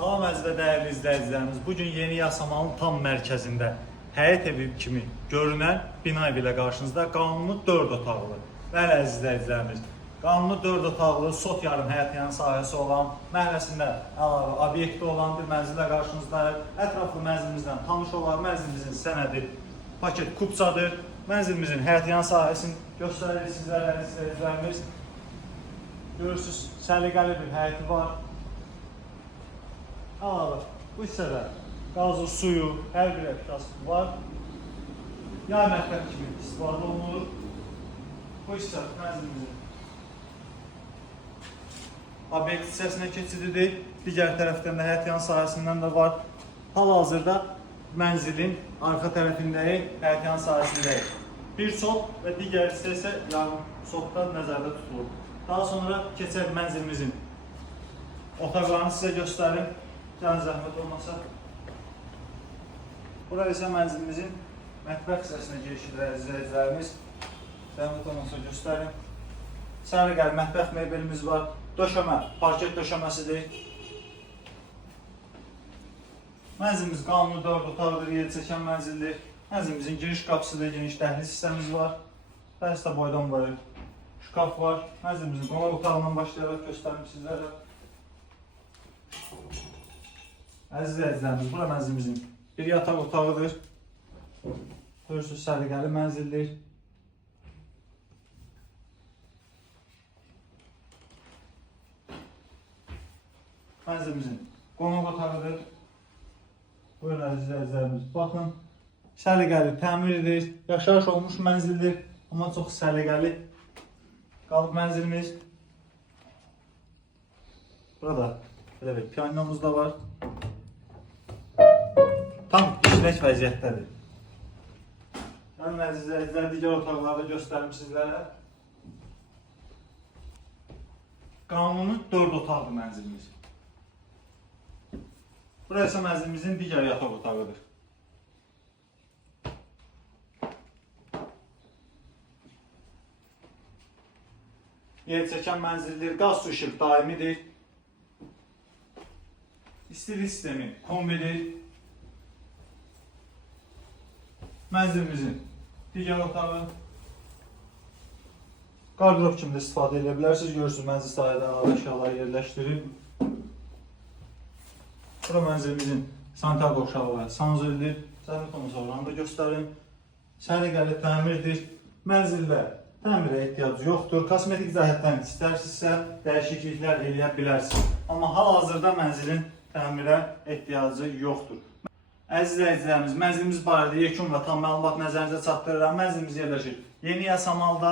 Salam əziz və dəyərli izləyicilərimiz. Bugün Yeni Yasamalın tam mərkəzində həyət evi kimi görünən bina ilə qarşınızda qanuni 4 otaqlı. Bəli əziz izləyicilərimiz, qanuni 4 otaqlı, sot yarım həyət yanı sahəsi olan, məhəlləsində əlavə obyekti olan bir mənzillə qarşınızdayıq. Ətraflı mənzilimizdən tanış olar. Mənzilimizin sənədi paket kupçadır. Mənzilimizin həyət yanı sahəsini göstərir sizlərə əziz izləyicilərimiz. Görürsünüz, səliqəli bir həyəti var. Əlavə, bu hissədə qazı, suyu, hər bir əşyas var. Yay mətbəx kimi istifadə olunur. Bu hissə mənzilimizin obyekt hissəsinə keçididir. Digər tərəfdən də həyət yan sahəsindən də var. Hal-hazırda mənzilin arxa tərəfindəyik, həyət yan sahəsindəyik. Bir sot və digər hissə isə yarım sotda nəzərdə tutulur. Daha sonra keçək mənzilimizin otaqlarını sizə göstərim. Gəlin zəhmət olmasa. Burası isə mənzilimizin mətbəx hissəsinə girişidir əziz izləyicilərimiz. Zəhmət olmasa göstərim. Səliqəli mətbəx mebelimiz var. Döşəmə, parket döşəməsidir. Mənzilimiz qanuni 4 otaqdır, 7 çəkən mənzildir. Mənzilimizin giriş qapısıdır, geniş dəhliz hissəmiz var. Dəhlisdə boydan boya şkaf var. Mənzilimizin qonaq otağından başlayaraq göstərim sizlərə. Əziz izləyicilərimiz, bura mənzilimizin bir yataq otağıdır. Görürsünüz, səliqəli mənzildir. Mənzilimizin qonaq otağıdır. Buyurun əziz izləyicilərimiz, baxın. Səliqəli təmirdir, yaşayış olmuş mənzildir, amma çox səliqəli qalıb mənzilimiz. Burada belə bir piyanomuz da var. Tam işlək vəziyyətdədir. Gəlin əziz izləyicilər, digər otaqlarda göstərim sizlərə. Qanuni 4 otaqlı mənzilimiz. Burası isə mənzilimizin digər yataq otağıdır. Yer çəkən mənzildir, qaz su işıq daimidir. İstilik sistemi kombidir. Mənzilimizin digər otağı qardırop kimi də istifadə edə bilərsiniz. Görürsünüz, mənzil sahədə əlavə əşyaları yerləşdirir. Bura mənzilimizin sanitar qovşağı və sanuzelidir. Zəhmət olmasa oranı da göstərim. Səliqəli təmirdir. Mənzildə təmirə ehtiyac yoxdur. Kosmetik cəhətdən istərsinizsə dəyişikliklər eləyə bilərsiniz. Amma hal-hazırda mənzilin təmirə ehtiyacı yoxdur. Əziz izləyicilərimiz, mənzilimiz barədə yekun və tam məlumat nəzərinizə çatdırıram. Mənzilimiz yerləşir Yeni Yasamalda,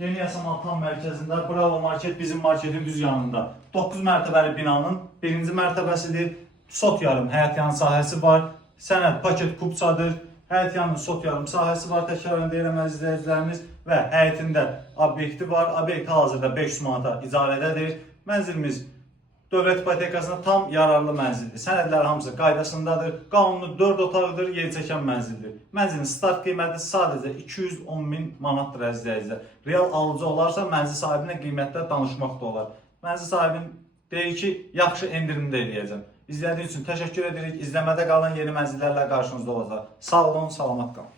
Yeni Yasamal tam mərkəzində, Bravo Market bizim marketin düz yanında. 9 mərtəbəli binanın 1-ci mərtəbəsidir. Sot yarım həyət yanı sahəsi var. Sənəd paket kupçadır. Həyət yanı sot yarım sahəsi var. Təkrarən deyirəm əziz izləyicilərimiz və həyətində obyekti var. Obyekt hal-hazırda 500 manata icarədədir. Mənzilimiz dövlət ipotekasına tam yararlı mənzildir. Sənədlər hamısı qaydasındadır. Qanuni 4 otaqdır, yer çəkən mənzildir. Mənzilin start qiyməti sadəcə 210.000 manatdır əziz izləyicilər. Real alıcı olarsa mənzil sahibinə qiymətdə danışmaq da olar. Mənzil sahibin deyir ki, yaxşı endirimdə eləyəcəm. İzlədiyiniz üçün təşəkkür edirik. İzləmədə qalan yeni mənzillərlə qarşınızda olacaq. Sağ olun, salamat qalın.